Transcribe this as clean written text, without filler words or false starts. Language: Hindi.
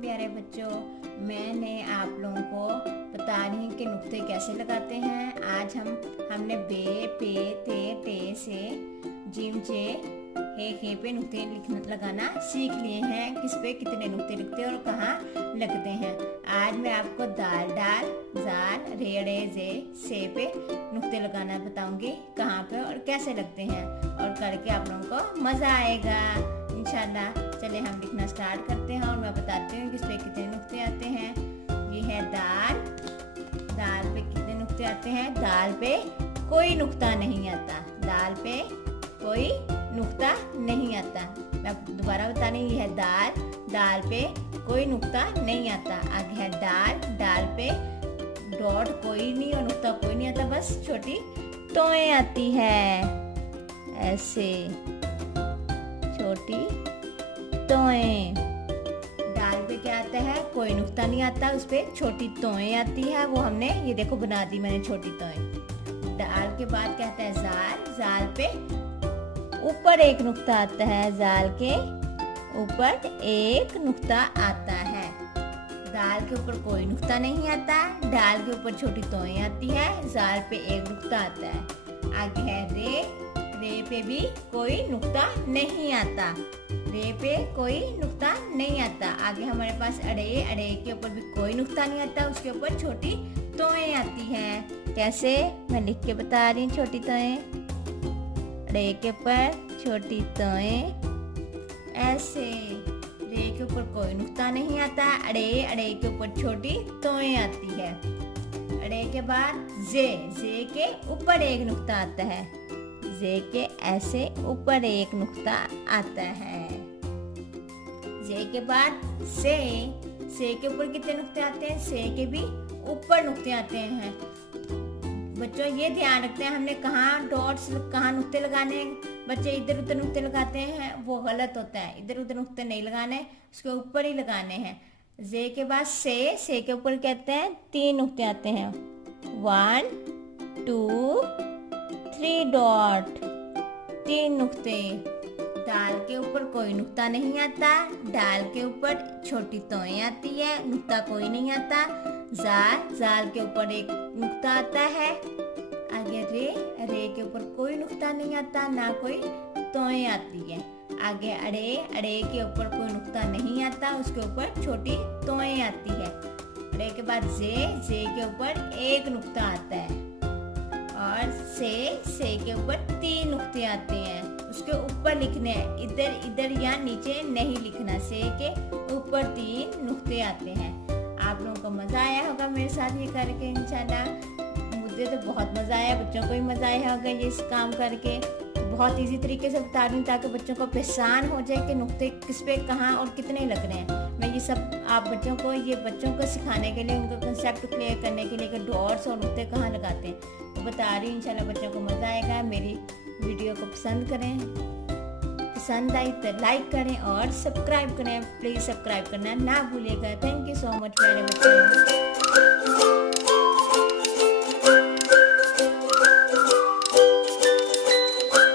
प्यारे बच्चों, मैंने आप लोगों को बता रही हूँ कि नुक्ते कैसे लगाते हैं। आज हमने बे, पे, ते, टे से जिम, जे, हे पे नुक्ते लगाना सीख लिए हैं। किस पे कितने नुक्ते लगते हैं और कहाँ लगते हैं। आज मैं आपको दाल, डाल, जाल, रे, रे, जे, से पे नुक्ते लगाना बताऊंगी, कहाँ पे और कैसे लगते हैं, और करके आप लोगों को मजा आएगा इंशाल्लाह। चलिए हम लिखना स्टार्ट करते हैं और मैं बताती हूँ किस पे कितने नुक्ते आते हैं। ये है दाल, दाल पे कितने नुक्ते आते हैं। दाल पे कोई नुक्ता नहीं आता, दाल पे कोई नुक्ता नहीं आता। मैं दोबारा बता रही हूँ, ये है दाल, दाल पे कोई नुक्ता नहीं आता। आगे है डाल, डाल पे डॉट कोई नहीं और नुक्ता कोई नहीं आता, बस छोटी टोएं आती है, ऐसे छोटी टोएं। दाल पे क्या आता है, कोई नुक्ता नहीं आता, उस पे छोटी टोएं आती है, वो हमने ये देखो बना दी मैंने छोटी टोएं। दाल के बाद क्या आता है जाल, जाल पे ऊपर एक नुक्ता आता है, जाल के ऊपर एक नुक्ता आता है। दाल के ऊपर कोई नुक्ता नहीं आता, डाल के ऊपर छोटी टोएं आती है, जाल पे एक नुक्ता आता है। आगे है रे, रे पे भी कोई नुक्ता नहीं आता, रे पे कोई नुक्ता नहीं आता। आगे हमारे पास अड़े, अड़े के ऊपर भी कोई नुक्ता नहीं आता, उसके ऊपर छोटी टोएं आती हैं। कैसे मैं लिख के बता रही हूँ, छोटी टोएं, अड़े के ऊपर छोटी टोएं ऐसे। रे के ऊपर कोई नुक्ता नहीं आता, अड़े, अड़े के ऊपर छोटी टोएं आती है। अड़े के बाद जे, जे के ऊपर एक नुक्ता आता है, जे के ऐसे ऊपर एक नुक्ता आता है। जे के बाद से के ऊपर कितने नुक्ते आते हैं, से के भी ऊपर नुक्ते आते हैं। बच्चों ये ध्यान रखते हैं, हमने कहाँ डॉट्स, कहाँ नुक्ते लगाने हैं। बच्चे इधर उधर नुक्ते लगाते हैं, वो गलत होता है। इधर उधर नुक्ते नहीं लगाने, उसके ऊपर ही लगाने हैं। जे के बाद से के ऊपर कहते हैं 3 नुक्ते आते हैं, 1 2 3 डॉट, 3 नुक्ते। दाल के ऊपर कोई नुक्ता नहीं आता, डाल के ऊपर छोटी टोएं आती है, नुक्ता कोई नहीं आता। जाल, जाल के ऊपर एक नुक्ता आता है। आगे रे, रे के ऊपर कोई नुक्ता नहीं आता, ना कोई टोएं आती है। आगे अड़े, अड़े के ऊपर कोई नुक्ता नहीं आता, उसके ऊपर छोटी टोएं आती है। अड़े के बाद जे के ऊपर एक नुक्ता आता है, और से के ऊपर 3 नुक्ते आते हैं, उसके ऊपर लिखने हैं, इधर इधर या नीचे नहीं लिखना। से के ऊपर 3 नुक्ते आते हैं। आप लोगों को मजा आया होगा मेरे साथ ये करके इंशाल्लाह। मुझे तो बहुत मजा आया, बच्चों को भी मजा आया होगा ये इस काम करके। बहुत इजी तरीके से बता रही हूँ ताकि बच्चों को पहचान हो जाए कि नुक्ते किस पे कहाँ और कितने लग रहे हैं। मैं ये सब आप बच्चों को सिखाने के लिए, उनका कंसेप्ट क्लियर करने के लिए कि डॉट्स और नुक्ते कहाँ लगाते हैं, तो बता रही हूँ। इंशाल्लाह बच्चों को मज़ा आएगा। मेरी वीडियो को पसंद करें, पसंद आई तो लाइक करें और सब्सक्राइब करें। प्लीज़ सब्सक्राइब करना ना भूलिएगा। थैंक यू सो मच प्यारे बच्चों।